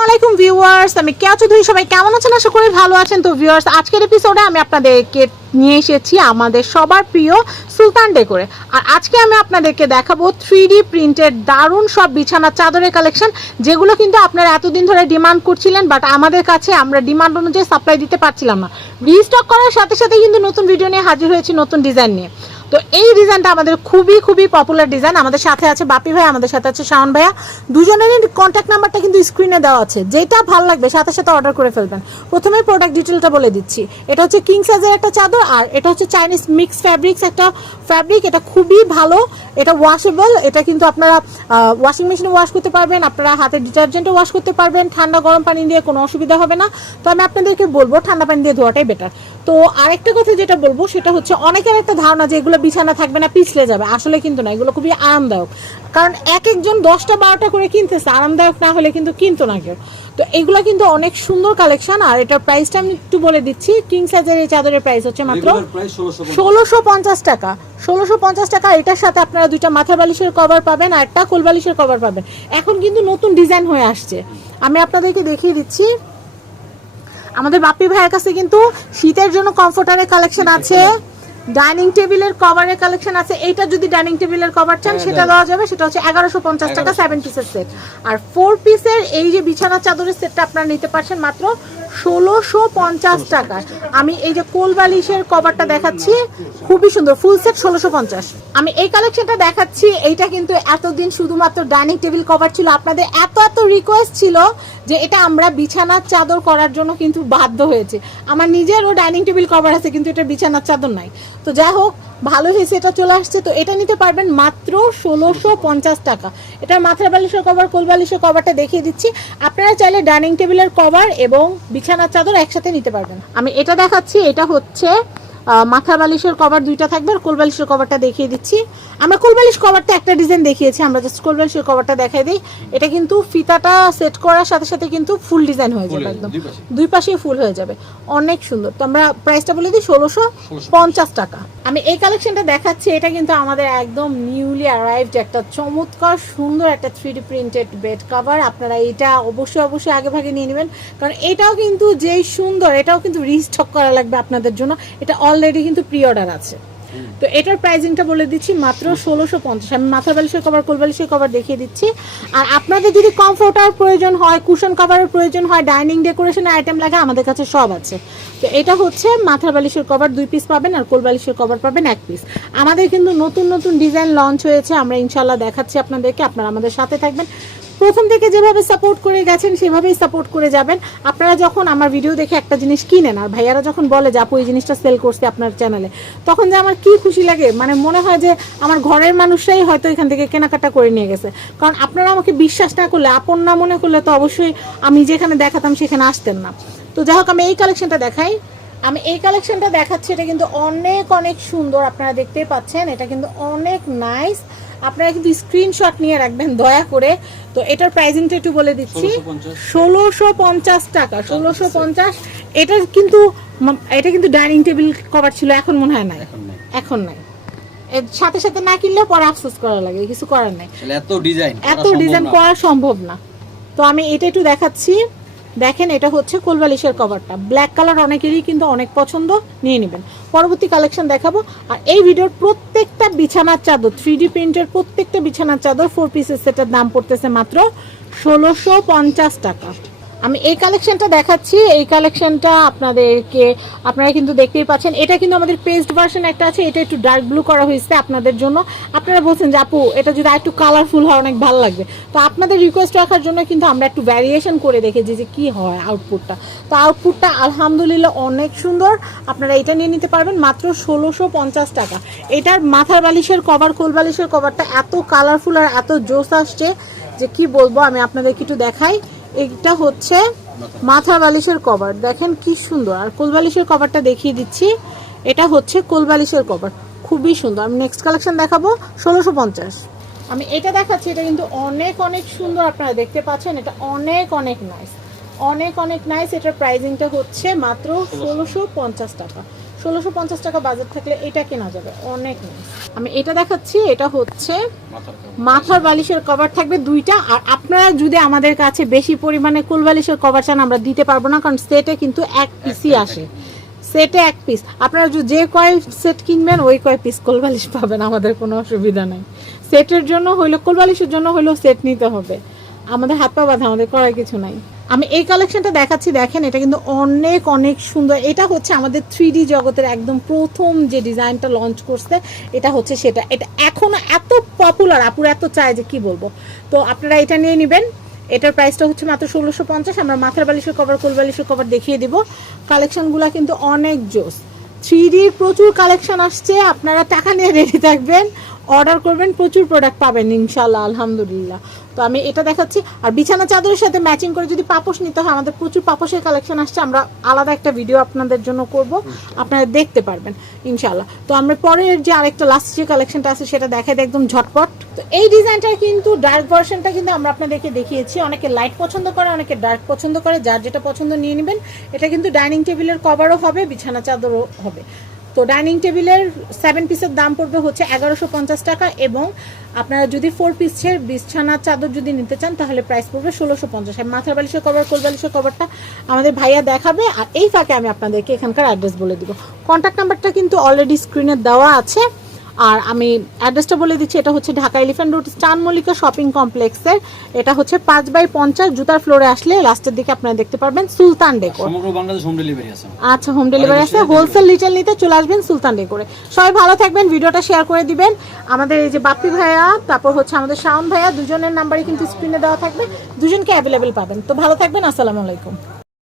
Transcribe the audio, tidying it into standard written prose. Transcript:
আসসালামাইকুম ভিউয়ার্স, আমি কেয়া চৌধুরী। সবাই কেমন আছেন? আশা করি ভালো আছেন। তো ভিউয়ার্স, আজকের এপিসোডে আমি আপনাদেরকে নিয়ে এসেছি আমাদের সবার প্রিয় সুলতান ডেকোরে। আর আজকে আমি আপনাদেরকে দেখাবো 3D প্রিন্টেড দারুণ সব বিছানা চাদরের কালেকশন, যেগুলো কিন্তু আপনারা এতদিন ধরে ডিমান্ড করছিলেন, বাট আমাদের কাছে আমরা ডিমান্ড অনুযায়ী সাপ্লাই দিতে পারছিলাম না। রিস্টক করার সাথে সাথে কিন্তু নতুন ভিডিও নিয়ে হাজির হয়েছি, নতুন ডিজাইন নিয়ে। তো এই ডিজাইনটা আমাদের খুবই পপুলার ডিজাইন। আমাদের সাথে আছে বাপি ভাই, আমাদের সাথে আছে শাওন ভাইয়া। দুজনেরই কন্ট্যাক্ট নাম্বারটা কিন্তু স্ক্রিনে দেওয়া আছে, যেটা ভালো লাগবে সাথে সাথে অর্ডার করে ফেলবেন। প্রথমে প্রোডাক্ট ডিটেলটা বলে দিচ্ছি। এটা হচ্ছে কিং সাইজের একটা চাদর, আর এটা হচ্ছে চাইনিজ মিক্স ফ্যাব্রিক্স একটা ফ্যাব্রিক। এটা খুবই ভালো, এটা ওয়াশেবল। এটা কিন্তু আপনারা ওয়াশিং মেশিনে ওয়াশ করতে পারবেন, আপনারা হাতের ডিটারজেন্টে ওয়াশ করতে পারবেন, ঠান্ডা গরম পানি দিয়ে কোনো অসুবিধা হবে না। তো আমি আপনাদেরকে বলবো ঠান্ডা পানি দিয়ে ধোয়াটাই বেটার। তো আরেকটা কথা যেটা বলবো সেটা হচ্ছে, অনেকের একটা ধারণা যে এগুলো বিছানা থাকবে না, পিছলে যাবে। আসলে কিন্তু না, এগুলো খুবই আরামদায়ক। কারণ এক একজন 10টা 12টা করে কিনতেছে, আরামদায়ক না হলে কিন্তু কিনতো না কেউ। তো এগুলো কিন্তু অনেক সুন্দর কালেকশন। আর এটার প্রাইসটা আমি একটু বলে দিচ্ছি। কিং সাইজের এই চাদরের প্রাইস হচ্ছে মাত্র 1650 টাকা। 1650 টাকা। এটার সাথে আপনারা দুইটা মাথার বালিশের কভার পাবেন আর একটা কোল বালিশের কভার পাবেন। এখন কিন্তু নতুন ডিজাইন হয়ে আসছে, আমি আপনাদেরকে দেখিয়ে দিচ্ছি। আমাদের বাপ্পি ভাইয়ের কাছে কিন্তু শীতের জন্য কমফোর্টারের কালেকশন আছে, ডাইনিং টেবিলের কভারের কালেকশন আছে। এইটা যদি ডাইনিং টেবিলের কভার চান সেটা দেওয়া যাবে, সেটা হচ্ছে 1150 টাকা 7 পিসের সেট। আর 4 পিসের এই যে বিছানা চাদরের সেটটা আপনারা নিতে পারছেন মাত্র 1650 টাকায়। আমি এই যে কোল বালিশের কভারটা দেখাচ্ছি, খুবই সুন্দর, ফুল সেট 1650। আমি এই কালেকশনটা দেখাচ্ছি, এইটা কিন্তু এতদিন শুধুমাত্র ডাইনিং টেবিল কভার ছিল। আপনাদের এত রিকোয়েস্ট ছিল যে এটা আমরা বিছানার চাদর করার জন্য কিন্তু বাধ্য হয়েছে। আমার নিজেরও ডাইনিং টেবিল কভার আছে, কিন্তু এটা বিছানার চাদর নাই। তো যাই হোক, ভালো হয়েছে এটা চলে আসছে। তো এটা নিতে পারবেন মাত্র 1650 টাকা। এটার মাথার বালিশের কভার, কোল বালিশের কভারটা দেখিয়ে দিচ্ছি। আপনারা চাইলে ডাইনিং টেবিলের কভার এবং বিছানার চাদর একসাথে নিতে পারবেন। আমি এটা দেখাচ্ছি, এটা হচ্ছে মাথার বালিশের কভার দুইটা থাকবে, আর কোল বালিশের কভারটা দেখিয়ে দিচ্ছি। আমরা কোল বালিশ কভারটা একটা ডিজাইন দেখিয়েছি, আমরা জাস্ট কোল বালিশের কভারটা দেখাই দিই। এটা কিন্তু ফিতাটা সেট করার সাথে সাথে কিন্তু ফুল ডিজাইন হয়ে যাবে, একদম দুই পাশেই ফুল হয়ে যাবে, অনেক সুন্দর। তো আমরা প্রাইসটা বলে দিই 1650 টাকা। আমি এই কালেকশনটা দেখাচ্ছি, এটা কিন্তু আমাদের একদম নিউলি অ্যারাইভড একটা চমৎকার সুন্দর একটা 3D প্রিন্টেড বেড কভার। আপনারা এটা অবশ্যই আগে ভাগে নিয়ে নেবেন, কারণ এটাও কিন্তু যেই সুন্দর, এটাও কিন্তু রিস্টক করা লাগবে আপনাদের জন্য। এটা অলরেডি কিন্তু প্রি অর্ডার আছে। তো এটার প্রাইসিংটা বলে দিচ্ছি মাত্র 1650। আমি মাথার বালিশের কভার, কোল বালিশের কভার দেখিয়ে দিচ্ছি। আর আপনাদের যদি কমফোর্টার প্রয়োজন হয়, কুশন কভারের প্রয়োজন হয়, ডাইনিং ডেকোরেশনের আইটেম লাগে, আমাদের কাছে সব আছে। তো এটা হচ্ছে মাথার বালিশের কভার 2 পিস পাবেন, আর কোল বালিশের কভার পাবেন 1 পিস। আমাদের কিন্তু নতুন ডিজাইন লঞ্চ হয়েছে, আমরা ইনশাল্লাহ দেখাচ্ছি আপনাদেরকে। আপনারা আমাদের সাথে থাকবেন। প্রথম থেকে যেভাবে সাপোর্ট করে গেছেন সেভাবেই সাপোর্ট করে যাবেন। আপনারা যখন আমার ভিডিও দেখে একটা জিনিস কিনেন, আর ভাইয়ারা যখন বলে যে আপু এই জিনিসটা সেল করছে আপনার চ্যানেলে, তখন যে আমার কি খুশি লাগে। মানে মনে হয় যে আমার ঘরের মানুষরাই হয়তো এখান থেকে কেনাকাটা করে নিয়ে গেছে। কারণ আপনারা আমাকে বিশ্বাস না করলে, আপন না মনে করলে তো অবশ্যই আমি যেখানে দেখাতাম সেখানে আসতেন না। তো যাই হোক, আমি এই কালেকশনটা দেখাই। আমি এই কালেকশনটা দেখাচ্ছি, এটা কিন্তু অনেক সুন্দর, আপনারা দেখতেই পাচ্ছেন। এটা কিন্তু অনেক নাইস, আপনারা কিন্তু স্ক্রিনশট নিয়ে রাখবেন দয়া করে। তো এটার প্রাইসিংটা একটু বলে দিচ্ছি, 1650 টাকা। 1650। এটা কিন্তু ডাইনিং টেবিল কভার ছিল, এখন মনে হয় নাই, এখন নাই। এর সাথে সাথে না কিনলেও পরে আফসোস করা লাগে, কিছু করার নাই। এত ডিজাইন করা সম্ভব না। তো আমি এটা একটু দেখাচ্ছি, দেখেন। এটা হচ্ছে কোল বালিশের কভারটা, ব্ল্যাক কালার অনেকেরই কিন্তু অনেক পছন্দ, নিয়ে নেবেন। পরবর্তী কালেকশন দেখাবো। আর এই ভিডিওর প্রত্যেকটা বিছানার চাদর, 3D প্রিন্টের প্রত্যেকটা বিছানার চাদর 4 পিসের সেটের দাম পড়তেছে মাত্র 1650 টাকা। আমি এই কালেকশনটা দেখাচ্ছি। এই কালেকশনটা আপনারা কিন্তু দেখতেই পাচ্ছেন। এটা কিন্তু আমাদের পেস্ট ভার্সন একটা আছে, এটা একটু ডার্ক ব্লু করা হয়েছে আপনাদের জন্য। আপনারা বলছেন যে আপু এটা যদি একটু কালারফুল হয় অনেক ভালো লাগবে। তো আপনাদের রিকোয়েস্ট রাখার জন্য কিন্তু আমরা একটু ভ্যারিয়েশন করে দেখেছি যে কি হয় আউটপুটটা। তো আউটপুটটা আলহামদুলিল্লাহ অনেক সুন্দর। আপনারা এটা নিয়ে নিতে পারবেন মাত্র 1650 টাকা। এটার মাথার বালিশের কভার, কোল বালিশের কভারটা এত কালারফুল আর এত জোস আসছে যে কি বলবো। আমি আপনাদেরকে একটু দেখাই। এটা হচ্ছে মাথার বালিশের কভার, দেখেন কি সুন্দর। আর কোল বালিশের কভারটা দেখিয়ে দিচ্ছি, এটা হচ্ছে কোল বালিশের কভার, খুবই সুন্দর। আমি নেক্সট কালেকশন দেখাবো 1650। আমি এটা দেখাচ্ছি, এটা কিন্তু অনেক সুন্দর, আপনারা দেখতে পাচ্ছেন। এটা অনেক নাইস, অনেক নাইস। এটার প্রাইসিংটা হচ্ছে মাত্র 1650 টাকা। 1650 টাকা বাজেট থাকলে এটা কেনা যাবে, অনেক nice। আমি এটা দেখাচ্ছি, এটা হচ্ছে মাথার বালিশের কভার থাকবে দুইটা। আর আপনারা যদি আমাদের কাছে বেশি পরিমাণে কোল বালিশের কভার চান আমরা দিতে পারবো না, কারণ সেটে কিন্তু এক পিসই আসে, সেটে এক পিস। আপনারা যে কয় সেট কিনবেন ওই কয় পিস কোল বালিশ পাবেন, আমাদের কোনো অসুবিধা নেই। সেটের জন্য হইলো, কোল বালিশের জন্য হইলো সেট নিতে হবে, আমাদের হাত পা বাঁধা, আমাদের করার কিছু নাই। আমি এই কালেকশনটা দেখাচ্ছি, দেখেন এটা কিন্তু অনেক অনেক সুন্দর। এটা হচ্ছে আমাদের 3D জগতের একদম প্রথম যে ডিজাইনটা লঞ্চ করছে, এটা হচ্ছে সেটা। এটা এখনো এত পপুলার, আপুর এত চাই যে কি বলবো। তো আপনারা এটা নিয়ে নেবেন। এটার প্রাইসটা হচ্ছে মাত্র 1650। আমরা মাথার বালিশের কভার, কোল বালিশের কভার দেখিয়ে দিব। কালেকশনগুলো কিন্তু অনেক জোস। 3D প্রচুর কালেকশন আসছে, আপনারা টাকা নিয়ে রেডি থাকবেন, অর্ডার করবেন, প্রচুর প্রোডাক্ট পাবেন ইনশাল্লাহ, আলহামদুলিল্লাহ। তো আমি এটা দেখাচ্ছি। আর বিছানা চাদরের সাথে ম্যাচিং করে যদি পাপোশ নিতে হয়, আমাদের প্রচুর পাপোশের কালেকশন আসছে, আমরা আলাদা একটা ভিডিও আপনাদের জন্য করব, আপনারা দেখতে পারবেন ইনশাল্লাহ। তো আমরা পরের যে আরেকটা লাস্ট যে কালেকশনটা আছে সেটা দেখাই দিই একদম ঝটপট। তো এই ডিজাইনটা কিন্তু ডার্ক ভার্সনটা কিন্তু আমরা আপনাদেরকে দেখিয়েছি। অনেকে লাইট পছন্দ করে, অনেকে ডার্ক পছন্দ করে, যার যেটা পছন্দ নিয়ে নেবেন। এটা কিন্তু ডাইনিং টেবিলের কভারও হবে, বিছানা চাদরও হবে। তো ডাইনিং টেবিলের 7 পিসের দাম পড়বে হচ্ছে 1150 টাকা, এবং আপনারা যদি 4 পিসের বিছানা চাদর যদি নিতে চান তাহলে প্রাইস পড়বে 1650। মাথার বালিশের কভার, কোল বালিশের কভারটা আমাদের ভাইয়া দেখাবে। আর এই ফাঁকে আমি আপনাদেরকে এখানকার অ্যাড্রেস বলে দিব। কন্ট্যাক্ট নাম্বারটা কিন্তু অলরেডি স্ক্রিনে দেওয়া আছে। আর আমি অ্যাড্রেসটা বলে দিচ্ছি, এটা হচ্ছে ঢাকা এলিফ্যান্ট রোড স্টান মল্লিকা শপিং কমপ্লেক্সের। এটা হচ্ছে 5/50 জুতার ফ্লোরে আসলে লাস্টের দিকে আপনারা দেখতে পারবেন সুলতান ডেকোর। সমগ্র বাংলাদেশ হোম ডেলিভারি আছে। আচ্ছা, হোম ডেলিভারি আছে। হোলসেল রিটেল নিতে চলে আসবেন সুলতান ডেকোরে। সবাই ভালো থাকবেন, ভিডিওটা শেয়ার করে দিবেন। আমাদের এই যে বাপ্পি ভাইয়া, তারপর হচ্ছে আমাদের শাওন ভাইয়া, দুজনের নাম্বারই কিন্তু স্ক্রিনে দেওয়া থাকবে, দুজনকে অ্যাভেলেবেল পাবেন। তো ভালো থাকবেন, আসসালামু আলাইকুম।